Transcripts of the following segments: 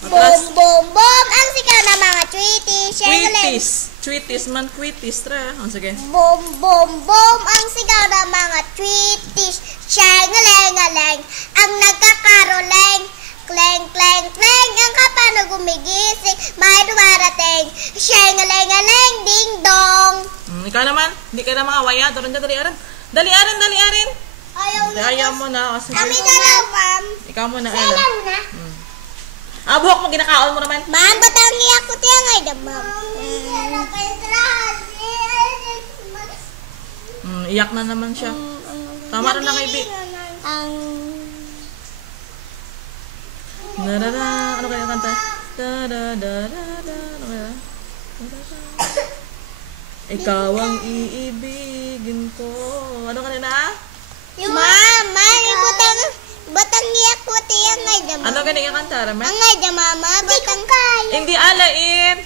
Atras. Boom, boom, boom. Ang sigaw ng mga tweeties. Quitis. Tweeties man, quitis. Tra. O, sige. Boom, boom, boom. Ang sigaw ng mga tweeties. Shengaleng-aleng. Ang nagkakaroleng. Kleng, kleng, kleng. Ang kapano gumigising. May dumarating. Shengaleng-aleng. Ding dong. Ikaw naman. Hindi ka na mga waya. Doon dyan, daliaran. Daliaran, daliaran. Ayaw mo na. O, sige. Kami dalaw, ma'am. Ikaw muna, Sila Ella. na. Buhok mo, ginakaon mo naman. Ma'am, ba't ang iyak ko tiyan ay damam? Iyak na naman siya. Tama rin na kay Bi. Ang... Ano kaya kanta? Ano kaya? Ikaw ang iibigin ko. Ano kanina? Ma'am, batang iyak ko tiyan ay damam. Ano ganyan kanta, Ramen? Ang ay damama, batang kaya. Hindi alain.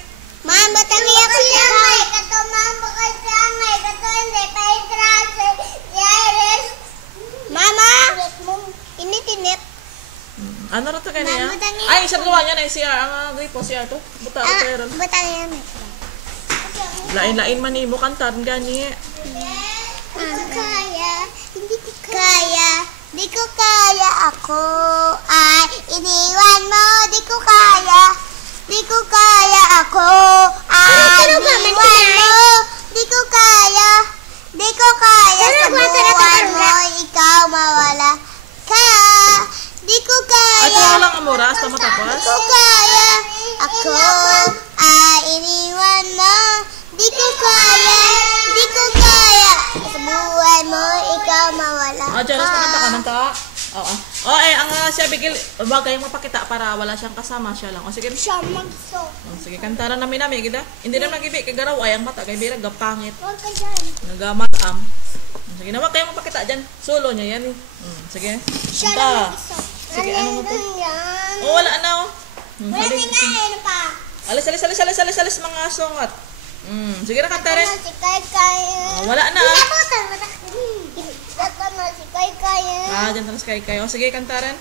Ma'am, batang iyak ko tiyan ay. Kato ma'am, bakal tiyan ay. Kato hindi pa itrase. Yes. Mama, init-init. Ano rin ito kanina? Ma'am, batang iyak. Ay, isang gawa niya na siya. Ang gripo siya ito. Buta ito pero. Batang iyak. Lain-lain man mo kantan gani. Hindi ko kaya. Hindi ko kaya. Di ko kaya ako ay iniwan mo. Di ko kaya. Di ko kaya ako ay iniwan mo. Di ko kaya. Di ko kaya sa buwan mo. Ikaw mawala ka. Di ko At kaya. wala lang amora hasta Di matapos. ko kaya. Ako ay iniwan mo. Di ko kaya. Di ko kaya. Sa buwan mo. Ikaw mawala ka. Janos makanta ka man ta. Oo. Ang siya bigil bagay mo pakita para wala siyang kasama siya lang. O sige. Siya magso. Sige kantaran namin gida. Hindi naman gibi kay garaw ay ang mata kay birag gapangit. Huwag ka dyan. Nagamatam. Sige na kaya mo pakita diyan. Solo niya yan eh. Sige. Siya Kanta. lang magso. Sige, ano mo to? Yan. Wala na oh. Wala na pa. Alis mga sungat. Sige na kantarin. Si Kay. Wala na. Inabutan mo na. Ito na si Kay. Diyan tanas kay. O sige kantarin.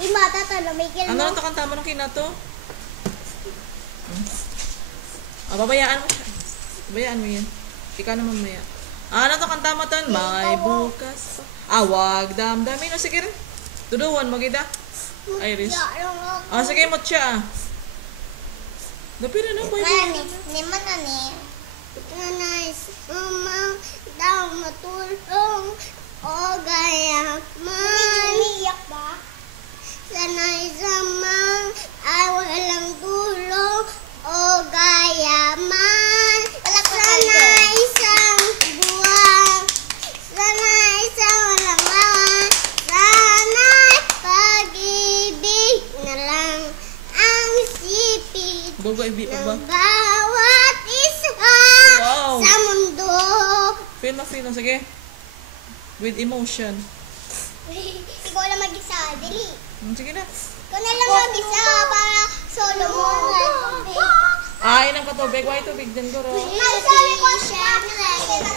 Imata to, lumigil Ano mo. lang to kanta mo ng kinato? Babayaan mo siya. Babayaan mo yan. Ikaw na mamaya. Ano to kanta mo ton? May bukas. Wag damdamin. O sige rin. Duduwan mo gida. Iris. Sige mo siya. Dapira na ba yun? Ni mana ni? Nanay, mama, daw matulong. O gaya man. Umiiyak ba? Sanay samang ay walang tulong. O gaya man. Sanay isang buwan. Sanay isang walang lawan. Sanay pag-ibig na lang ang sipit. Gogo ibi pa ba? Ng bawat isa Wow. sa mundo. Feel na. Sige. With emotion. Ikaw lang mag-isa, dili. Sige na. Ikaw na lang mag-isa para solo mo. Inang katubig. Why tubig dyan ko ro? Magsabi ko siya.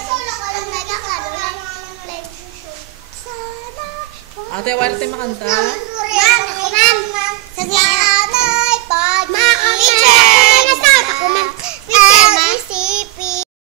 Solo ko lang nagkakaroon. Sana. Ate, wala tayo makanta. Ma'am, sige.